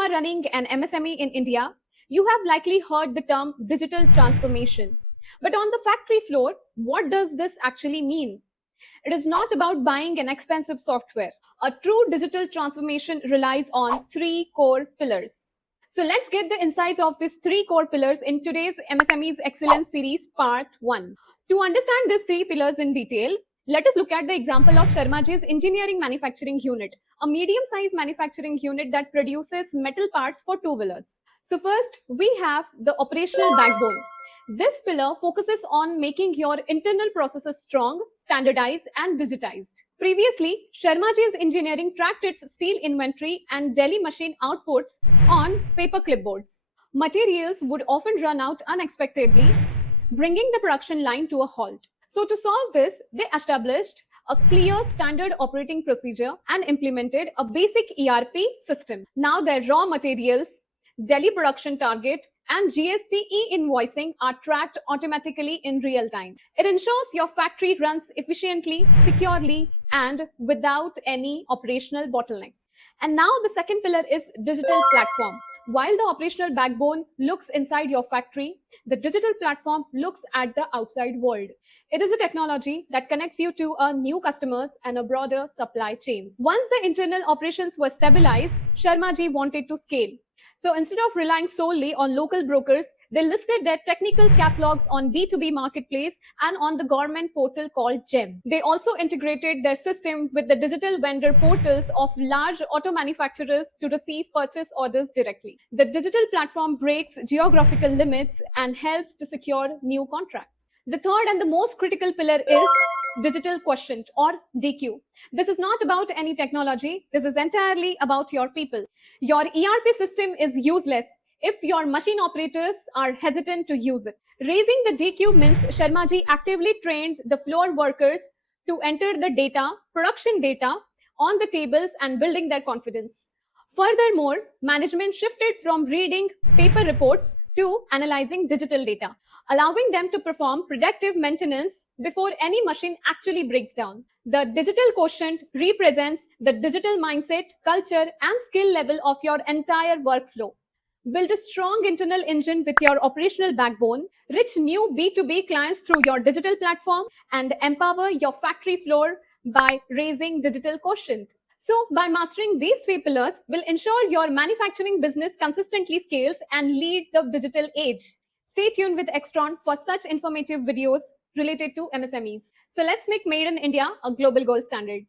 are running an MSME in India, you have likely heard the term digital transformation. But on the factory floor, what does this actually mean? It is not about buying an expensive software. A true digital transformation relies on three core pillars. So let's get the insights of these three core pillars in today's MSME's Excellence Series Part 1. To understand these three pillars in detail, let us look at the example of Sharmaji's Engineering Manufacturing Unit, a medium-sized manufacturing unit that produces metal parts for two-wheelers. So first, we have the operational backbone. This pillar focuses on making your internal processes strong, standardized, and digitized. Previously, Sharmaji's engineering tracked its steel inventory and Delhi machine outputs on paper clipboards. Materials would often run out unexpectedly, bringing the production line to a halt. So, to solve this, they established a clear standard operating procedure and implemented a basic ERP system. Now, their raw materials, Delhi production target, and GST e-invoicing are tracked automatically in real time. It ensures your factory runs efficiently, securely, and without any operational bottlenecks. And now the second pillar is digital platform. While the operational backbone looks inside your factory, the digital platform looks at the outside world. It is a technology that connects you to a new customers and a broader supply chains. Once the internal operations were stabilized, Sharmaji wanted to scale. So instead of relying solely on local brokers, they listed their technical catalogs on B2B marketplace and on the government portal called GEM. They also integrated their system with the digital vendor portals of large auto manufacturers to receive purchase orders directly. The digital platform breaks geographical limits and helps to secure new contracts. The third and the most critical pillar is digital quotient or DQ. This is not about any technology. This is entirely about your people. Your ERP system is useless if your machine operators are hesitant to use it. Raising the DQ means Sharmaji actively trained the floor workers to enter the data, production data, on the tables and building their confidence. Furthermore, management shifted from reading paper reports to analyzing digital data, allowing them to perform predictive maintenance before any machine actually breaks down. The digital quotient represents the digital mindset, culture, and skill level of your entire workflow. Build a strong internal engine with your operational backbone, reach new B2B clients through your digital platform, and empower your factory floor by raising digital quotient. So, by mastering these three pillars, will ensure your manufacturing business consistently scales and lead the digital age. Stay tuned with Extron for such informative videos related to MSMEs. So let's make Made in India a global gold standard.